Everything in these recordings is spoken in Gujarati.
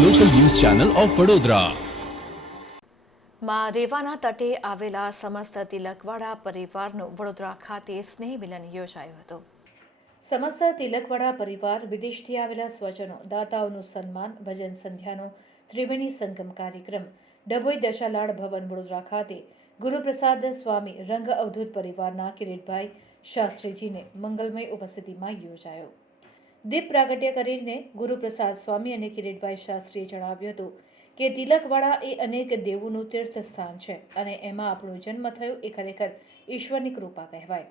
Channel of Vadodara. માં રેવાના તટે આવેલા સમસ્ત તિલકવાડા પરિવારનું વડોદરા ખાતે સ્નેહ મિલન યોજાયું હતું. સમસ્ત તિલકવાડા પરિવાર વિદેશથી આવેલા સ્વજનો દાતાઓનું સન્માન ભજન સંધ્યાનો ત્રિવેણી સંગમ કાર્યક્રમ ડભોઈ દશાલાડ ભવન વડોદરા ખાતે ગુરુપ્રસાદ સ્વામી રંગ અવધૂત પરિવારના કિરીટભાઈ શાસ્ત્રીજીને મંગલમય ઉપસ્થિતિમાં યોજાયો. દીપ પ્રાગટ્ય કરીને ગુરુપ્રસાદ સ્વામી અને કિરીટભાઈ શાસ્ત્રીએ જણાવ્યું હતું કે તિલકવાડા એ અનેક દેવોનું તીર્થસ્થાન છે અને એમાં આપણો જન્મ થયો એ ખરેખર ઈશ્વરની કૃપા કહેવાય.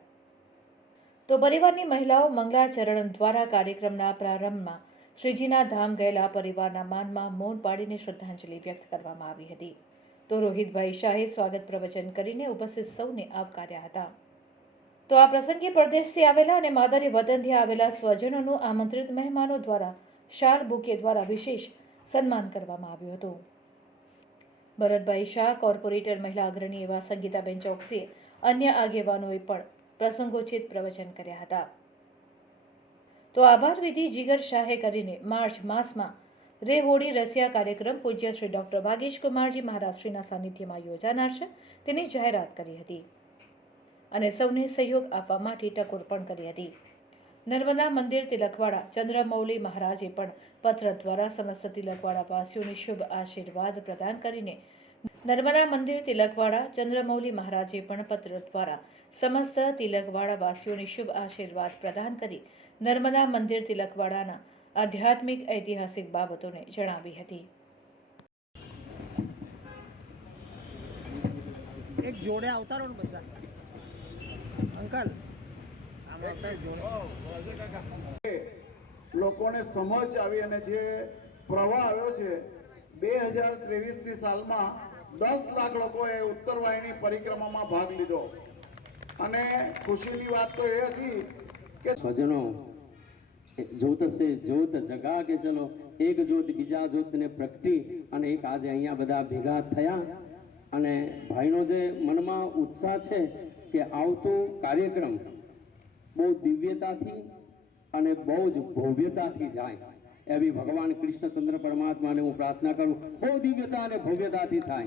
તો પરિવારની મહિલાઓ મંગલાચરણ દ્વારા કાર્યક્રમના પ્રારંભમાં શ્રીજીના ધામ ગયેલા પરિવારના માનમાં મૌન પાડીને શ્રદ્ધાંજલિ વ્યક્ત કરવામાં આવી હતી. તો રોહિતભાઈ શાહે સ્વાગત પ્રવચન કરીને ઉપસ્થિત સૌને આવકાર્યા હતા. તો આ પ્રસંગે પરદેશથી આવેલા અને માદરે વતનથી આવેલા સ્વજનોનું આમંત્રિત મહેમાનો દ્વારા શાલ બુકે દ્વારા વિશેષ સન્માન કરવામાં આવ્યું હતું. ભરતભાઈ શાહ, કોર્પોરેટર, મહિલા અગ્રણી એવા સંગીતાબેન ચોકસીએ અન્ય આગેવાનોએ પણ પ્રસંગોચિત પ્રવચન કર્યા હતા. તો આભાર વિધિ જીગર શાહે કરીને માર્ચ માસમાં રે હોડી રસિયા કાર્યક્રમ પૂજ્ય શ્રી ડોક્ટર વાગીશ કુમારજી મહારાજશ્રીના સાનિધ્યમાં યોજાનાર છે. તેની જાહેરાત કરી હતી. અને સૌને સહયોગ આપવા માટે ટકોર પણ કરી હતી. નર્મદા મંદિર તિલકવાડા ચંદ્રમૌલી મહારાજે પણ પત્ર દ્વારા સમસ્ત તિલકવાડા વાસીઓને શુભ આશીર્વાદ પ્રદાન કરીને નર્મદા મંદિર તિલકવાડા ચંદ્રમૌલી મહારાજે પણ પત્ર દ્વારા સમસ્ત તિલકવાડા વાસીઓને શુભ આશીર્વાદ પ્રદાન કરી નર્મદા મંદિર તિલકવાડાના આધ્યાત્મિક ઐતિહાસિક બાબતોને જણાવી હતી. એક જોડે આવતા રહો બધા. અંકલ લોકોને સમજ આવી અને જે પ્રવાહ આવ્યો છે બે હજાર ત્રેવીસની સાલમાં દસ લાખ લોકોએ ઉત્તર વાહિની પરિક્રમામાં ભાગ લીધો. અને ખુશીની વાત તો એ હતી કે સ્વજનો જોત સે જોત જગા કે ચલો એક જોત બીજા જ્યોતને પ્રગટી અને એક આજે અહીંયા બધા ભેગા થયા. અને ભાઈનો જે મનમાં ઉત્સાહ છે કે આવતો કાર્યક્રમ બહુ દિવ્યતાથી અને બહુ જ ભવ્યતાથી જાય. એવી ભગવાન કૃષ્ણચંદ્ર પરમાત્માને હું પ્રાર્થના કરું, બહુ દિવ્યતા અને ભવ્યતાથી થાય.